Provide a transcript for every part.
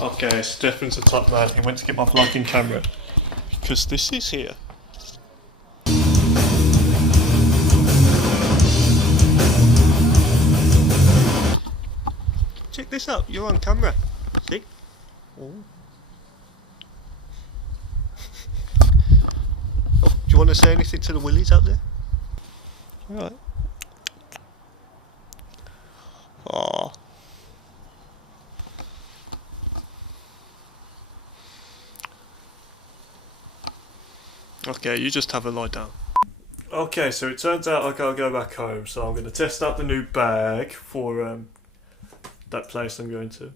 Okay, Stefan's the top man. He went to get my vlogging camera because this is here. Check this out. You're on camera. See? Oh. Oh, do you want to say anything to the willies out there? All right. Aww. Okay, you just have a lie down. Okay, so it turns out I gotta go back home, so I'm gonna test out the new bag for that place I'm going to.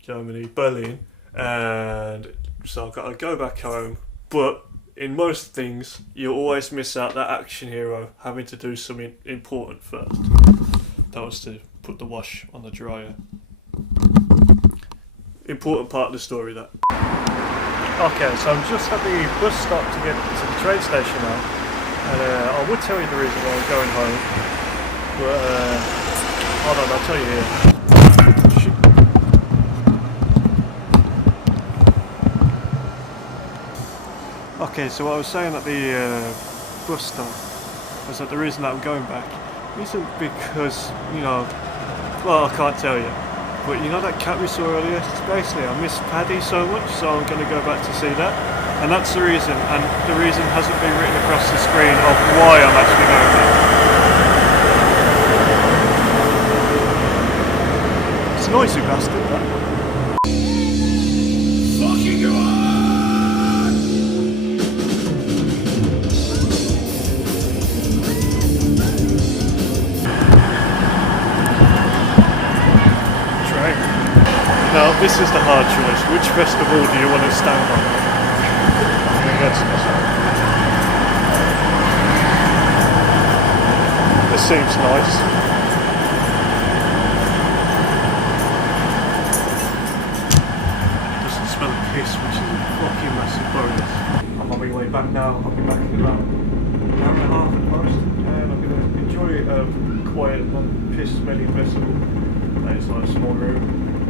Germany, Berlin. And so I've gotta go back home, but in most things, you always miss out that action hero having to do something important first. That was to put the wash on the dryer. Important part of the story, that. Okay, so I'm just at the bus stop to get to the train station now. And I would tell you the reason why I'm going home. But, hold on, I'll tell you here. Shit. Okay, so what I was saying at the bus stop was that the reason that I'm going back isn't because, you know, well, I can't tell you. But you know that cat we saw earlier? It's basically, I miss Paddy so much, so I'm going to go back to see that. And that's the reason, and the reason hasn't been written across the screen of why I'm actually going there. It's a noisy bastard, that. Fucking go on! Now, this is the hard choice. Which festival do you want to stand on? I think that's this one. This seems nice. It doesn't smell of piss, which is a fucking massive bonus. I'm on my way back now. I'll be back in about an hour and a half at most. And I'm going to enjoy a quiet, non-piss-smelling festival. It's like a small room.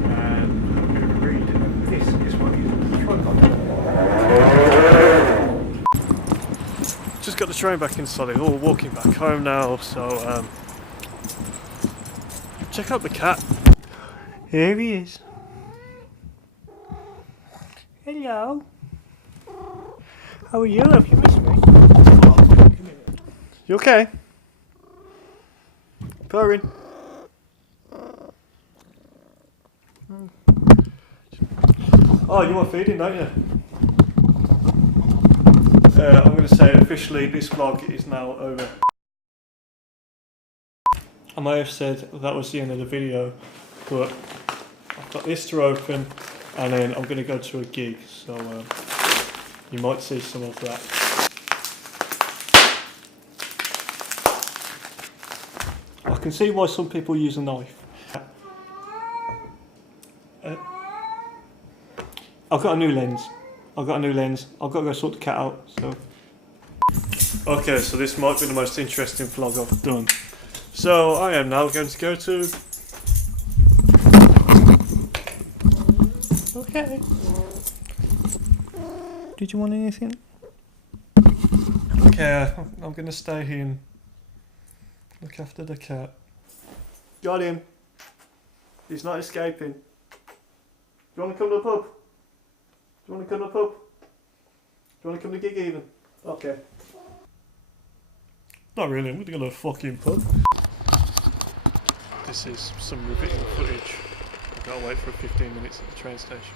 And I'm going to read, and this is what he's trying to. Just got the train back in Solihull, walking back home now, so check out the cat. Here he is. Hello. How are you? Have you missed me? You okay? Purring. Oh, you want feeding, don't you? I'm going to say officially this vlog is now over. I may have said that was the end of the video, but I've got this to open and then I'm going to go to a gig, so you might see some of that. I can see why some people use a knife. I've got a new lens. I've got to go sort the cat out, so. Okay, so this might be the most interesting vlog I've done. So, I am now going to go to... Okay. Did you want anything? Okay, I'm going to stay here and look after the cat. Got him. He's not escaping. Do you want to come to the pub? Do you want to come to the pub? Do you want to come to the gig even? Okay. Not really, I'm going to go to a fucking pub. This is some riveting footage. I've got to wait for 15 minutes at the train station.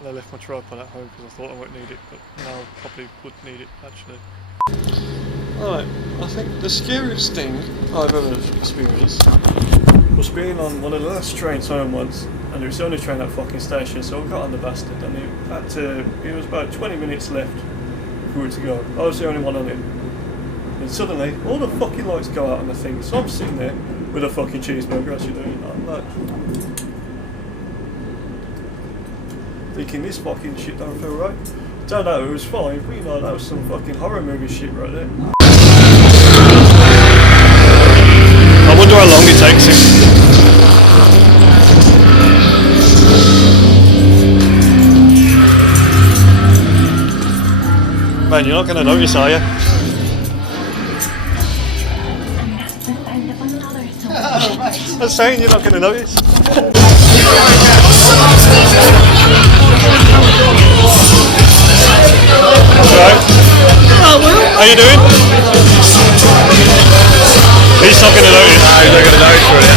And I left my tripod at home because I thought I won't need it, but now I probably would need it actually. Alright, I think the scariest thing I've ever experienced was being on one of the last trains home once, and it was the only train at that fucking station, so I got on the bastard, and it was about 20 minutes left for it to go. I was the only one on it. And suddenly, all the fucking lights go out on the thing, so I'm sitting there with a fucking cheeseburger, as you do, I'm like, thinking this fucking shit don't feel right. Turned out it was fine, but you know, that was some fucking horror movie shit right there. I wonder how long it takes him. saying you're not going to notice, are you? I'm saying you're not going to notice. Right. How you doing? He's not going to notice. No, he's not going to notice for it.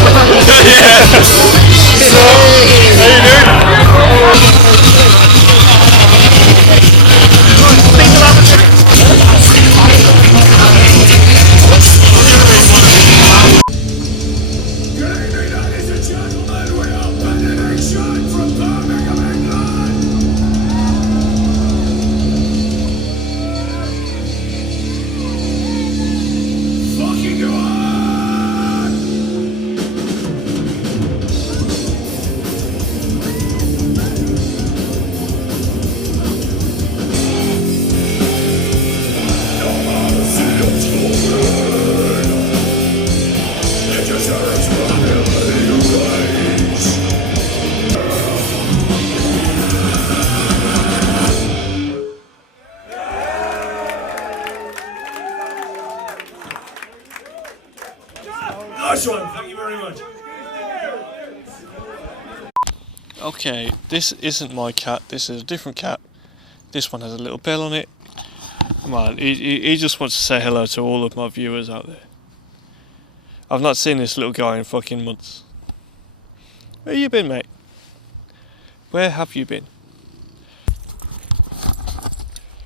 Yeah. So, how you doing? Nice one, thank you very much. Okay, this isn't my cat, this is a different cat. This one has a little bell on it. Man, he just wants to say hello to all of my viewers out there. I've not seen this little guy in fucking months. Where you been, mate? Where have you been?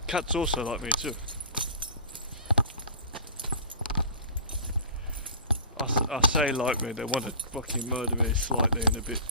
Cats also like me too. I say like me, they want to fucking murder me slightly in a bit.